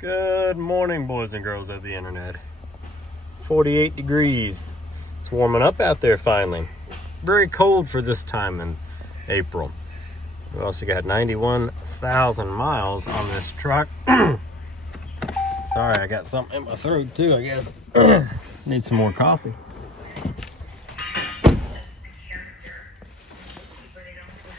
Good morning, boys and girls of the internet. 48 degrees. It's warming up out there finally. Very cold for this time in April. We also got 91,000 miles on this truck. Sorry, I got something in my throat too, I guess. Need some more coffee.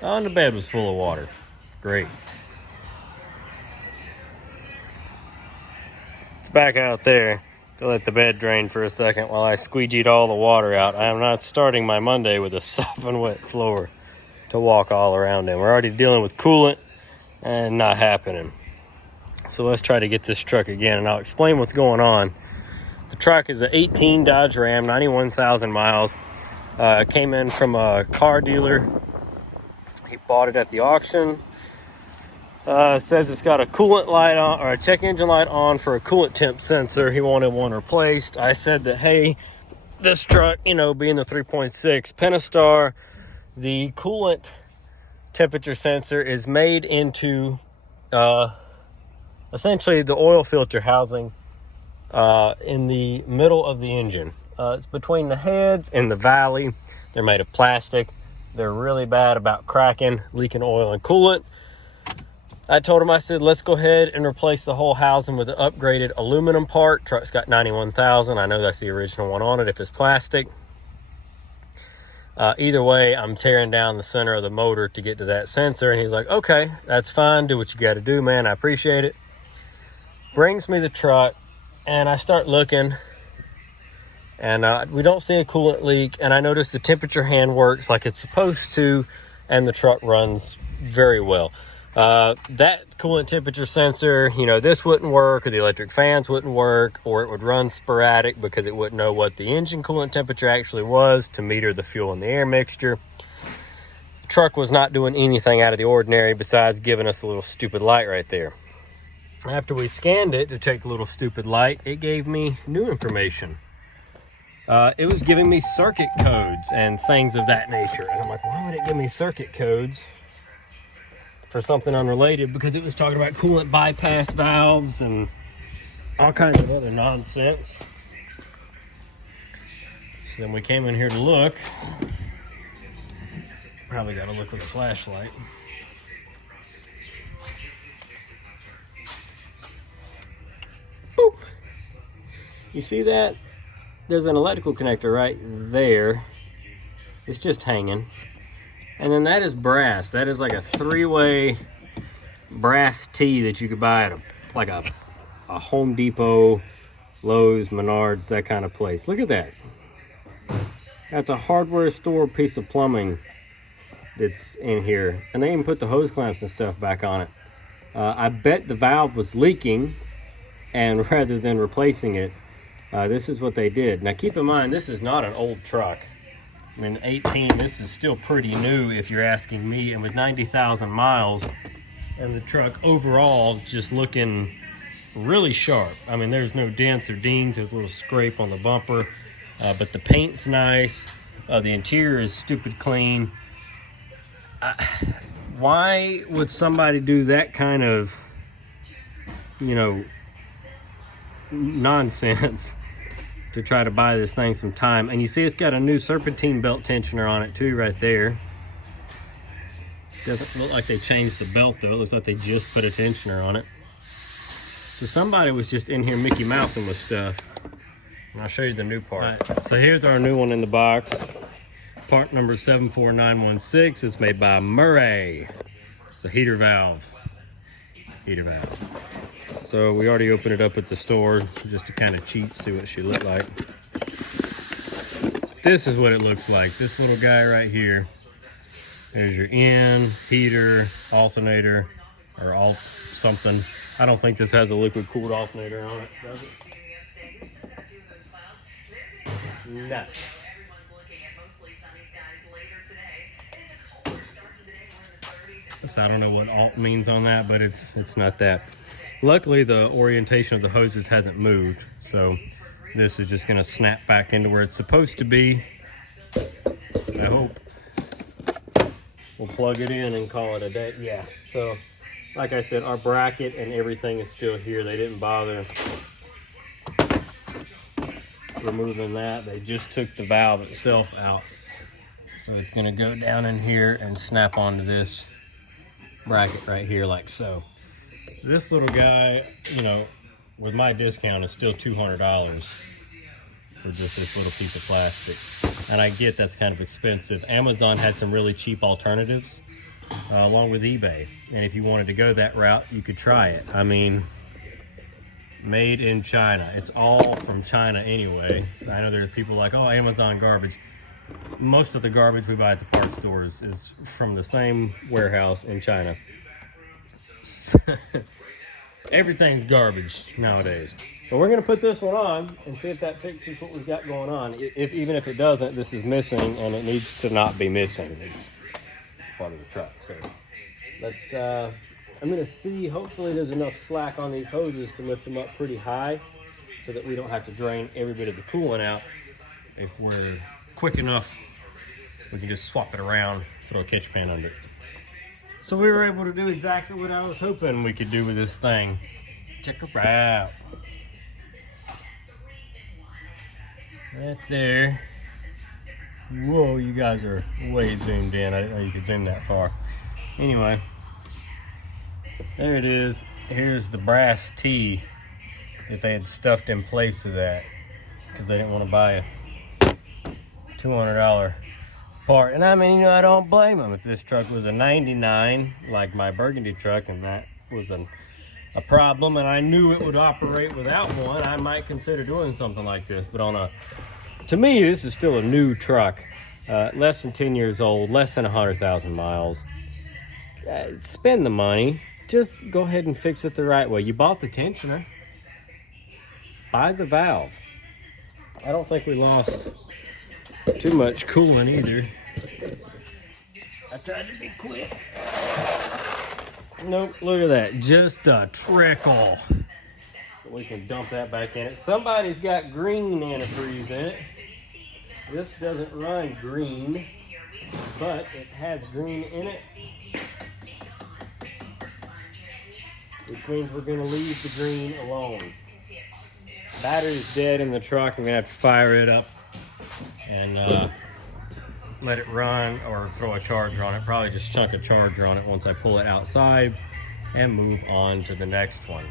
Oh, and the bed was full of water. Great. It's back out there to let the bed drain for a second while I squeegeed all the water out. I am not starting my Monday with a sopping wet floor to walk all around in. We're already dealing with coolant and not happening. So let's try to get this truck again, and I'll explain what's going on. The truck is an 18 Dodge Ram, 91,000 miles. Came in from a car dealer. He bought it at the auction. Says it's got a coolant light on, or a check engine light on for a coolant temp sensor. He wanted one replaced. I said that, hey, this truck, being the 3.6 Pentastar, the coolant temperature sensor is made into essentially the oil filter housing in the middle of the engine. It's between the heads and the valley. They're made of plastic. They're really bad about cracking, leaking oil and coolant. I told him, I said, let's go ahead and replace the whole housing with an upgraded aluminum part. Truck's got 91,000. I know that's the original one on it if it's plastic. Either way, I'm tearing down the center of the motor to get to that sensor. And he's like, okay, that's fine. Do what you got to do, man. I appreciate it. Brings me the truck, and I start looking, and we don't see a coolant leak. And I notice the temperature hand works like it's supposed to, and the truck runs very well. That coolant temperature sensor, this wouldn't work, or the electric fans wouldn't work, or it would run sporadic because it wouldn't know what the engine coolant temperature actually was to meter the fuel and the air mixture. The truck was not doing anything out of the ordinary besides giving us a little stupid light right there. After we scanned it to check the little stupid light, it gave me new information. It was giving me circuit codes and things of that nature. And I'm like, why would it give me circuit codes for something unrelated? Because it was talking about coolant bypass valves and all kinds of other nonsense. So then we came in here to look. Probably got to look with a flashlight. Boop. You see that? There's an electrical connector right there. It's just hanging. And then that is brass. That is like a three-way brass tee that you could buy at a Home Depot, Lowe's, Menards, that kind of place. Look at that. That's a hardware store piece of plumbing that's in here. And they even put the hose clamps and stuff back on it. I bet the valve was leaking, and rather than replacing it, this is what they did. Now keep in mind, this is not an old truck. I mean, 18, this is still pretty new if you're asking me. And with 90,000 miles and the truck overall just looking really sharp. I mean, there's no dents or dings. There's a little scrape on the bumper. But the paint's nice. The interior is stupid clean. Why would somebody do that kind of, nonsense to try to buy this thing some time? And you see it's got a new serpentine belt tensioner on it too right there. Doesn't look like they changed the belt though. It looks like they just put a tensioner on it. So somebody was just in here Mickey Mousing with stuff. And I'll show you the new part. Right, so here's our new one in the box. Part number 74916. It's made by Murray. It's a heater valve. So we already opened it up at the store just to kind of cheat, see what she looked like. This is what it looks like. This little guy right here. There's your in, heater, alternator, or alt something. I don't think this has a liquid cooled alternator on it, does it? No. So I don't know what alt means on that, but it's not that. Luckily, the orientation of the hoses hasn't moved, so this is just going to snap back into where it's supposed to be. I hope. We'll plug it in and call it a day. Yeah, so like I said, our bracket and everything is still here. They didn't bother removing that. They just took the valve itself out. So it's gonna go down in here and snap onto this bracket right here like so. This little guy, you know, with my discount is still $200 for just this little piece of plastic. And I get that's kind of expensive. Amazon had some really cheap alternatives along with eBay. And if you wanted to go that route, you could try it. I mean, made in China. It's all from China anyway. So I know there's people like, oh, Amazon garbage. Most of the garbage we buy at the parts stores is from the same warehouse in China. Everything's garbage nowadays. But we're going to put this one on and see if that fixes what we've got going on. Even if it doesn't, this is missing and it needs to not be missing. It's part of the truck. So let's, I'm going to see, hopefully there's enough slack on these hoses to lift them up pretty high so that we don't have to drain every bit of the coolant out. If we're quick enough, we can just swap it around, throw a catch pan under it. So we were able to do exactly what I was hoping we could do with this thing. Check her out. Right there. Whoa, you guys are way zoomed in. I didn't know you could zoom that far. Anyway, there it is. Here's the brass tee that they had stuffed in place of that because they didn't want to buy a $200 part. And I mean, you know, I don't blame them. If this truck was a 99 like my Burgundy truck and that was a problem and I knew it would operate without one, I might consider doing something like this. But to me, this is still a new truck, less than 10 years old, less than 100,000 miles. Spend the money. Just go ahead and fix it the right way. You bought the tensioner. Buy the valve. I don't think we lost too much coolant either. I tried to be quick. Nope, look at that. Just a trickle. So we can dump that back in it. Somebody's got green antifreeze in it. This doesn't run green, but it has green in it, which means we're going to leave the green alone. Battery's dead in the truck. I'm going to have to fire it up and let it run or throw a charger on it. Probably just chunk a charger on it once I pull it outside and move on to the next one.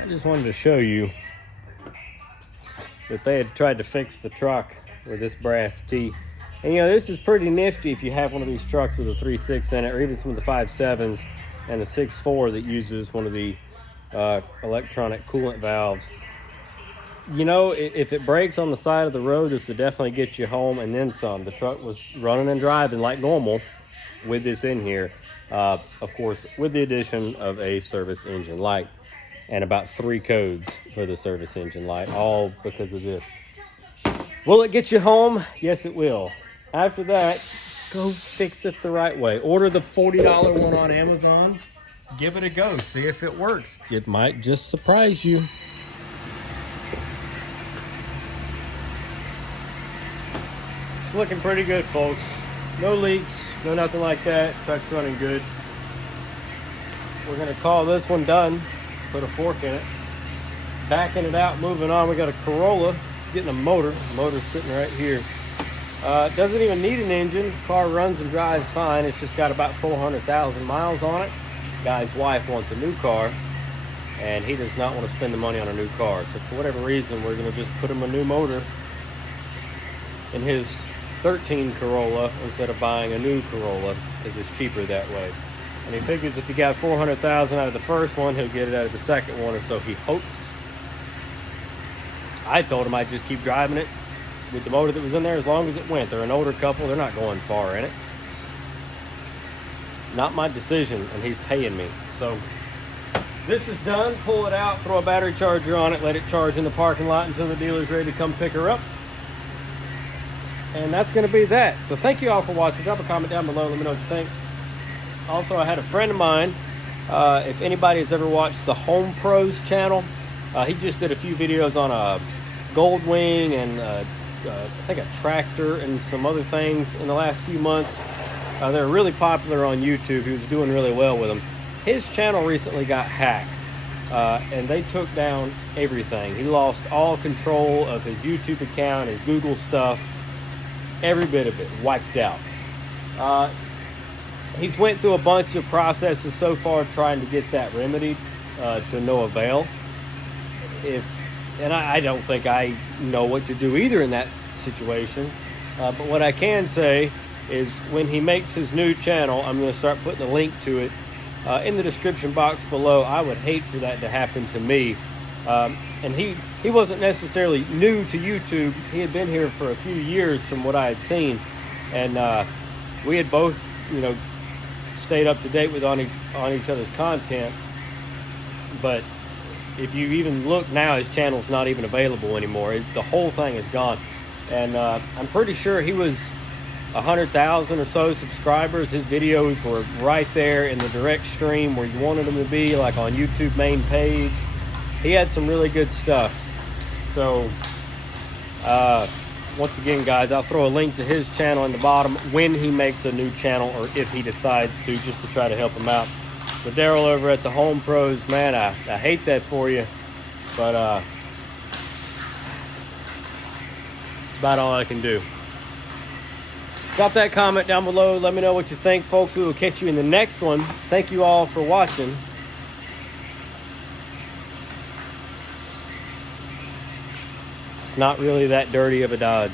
I just wanted to show you that they had tried to fix the truck with this brass tee. And you know, this is pretty nifty if you have one of these trucks with a 3.6 in it, or even some of the 5.7s and the 6.4 that uses one of the electronic coolant valves. You know, if it breaks on the side of the road, this would definitely get you home and then some. The truck was running and driving like normal with this in here. Of course, with the addition of a service engine light and about 3 codes for the service engine light, all because of this. Will it get you home? Yes, it will. After that, go fix it the right way. Order the $40 one on Amazon. Give it a go. See if it works. It might just surprise you. It's looking pretty good, folks. No leaks, no nothing like that. Truck's running good. We're going to call this one done. Put a fork in it. Backing it out, moving on. We got a Corolla. It's getting a motor. The motor's sitting right here. Doesn't even need an engine. Car runs and drives fine. It's just got about 400,000 miles on it. Guy's wife wants a new car, and he does not want to spend the money on a new car. So for whatever reason, we're going to just put him a new motor in his 13 Corolla instead of buying a new Corolla, because it's cheaper that way. And he figures if he got 400,000 out of the first one, he'll get it out of the second one, or so he hopes. I told him I'd just keep driving it with the motor that was in there as long as it went. They're an older couple. They're not going far in it. Not my decision, and he's paying me. So this is done. Pull it out, throw a battery charger on it, let it charge in the parking lot until the dealer's ready to come pick her up. And that's going to be that. So thank you all for watching. Drop a comment down below. Let me know what you think. Also, I had a friend of mine. If anybody has ever watched the Home Pros channel, he just did a few videos on a Goldwing and I think a tractor and some other things in the last few months. They're really popular on YouTube. He was doing really well with them. his channel recently got hacked, and they took down everything. He lost all control of his YouTube account, his Google stuff, every bit of it wiped out. He's went through a bunch of processes so far trying to get that remedied, to no avail. I don't think I know what to do either in that situation. But what I can say is when he makes his new channel, I'm going to start putting a link to it in the description box below. I would hate for that to happen to me. And he wasn't necessarily new to YouTube. He had been here for a few years from what I had seen. And we had both, stayed up to date with on each other's content. But if you even look now, his channel's not even available anymore. The whole thing is gone. And I'm pretty sure he was 100,000 or so subscribers. His videos were right there in the direct stream where you wanted them to be, like on YouTube main page. He had some really good stuff. So once again, guys, I'll throw a link to his channel in the bottom when he makes a new channel, or if he decides to, just to try to help him out. So Daryl over at the Home Pros, man, I hate that for you, but it's about all I can do. Drop that comment down below. Let me know what you think, folks. We will catch you in the next one. Thank you all for watching. It's not really that dirty of a Dodge.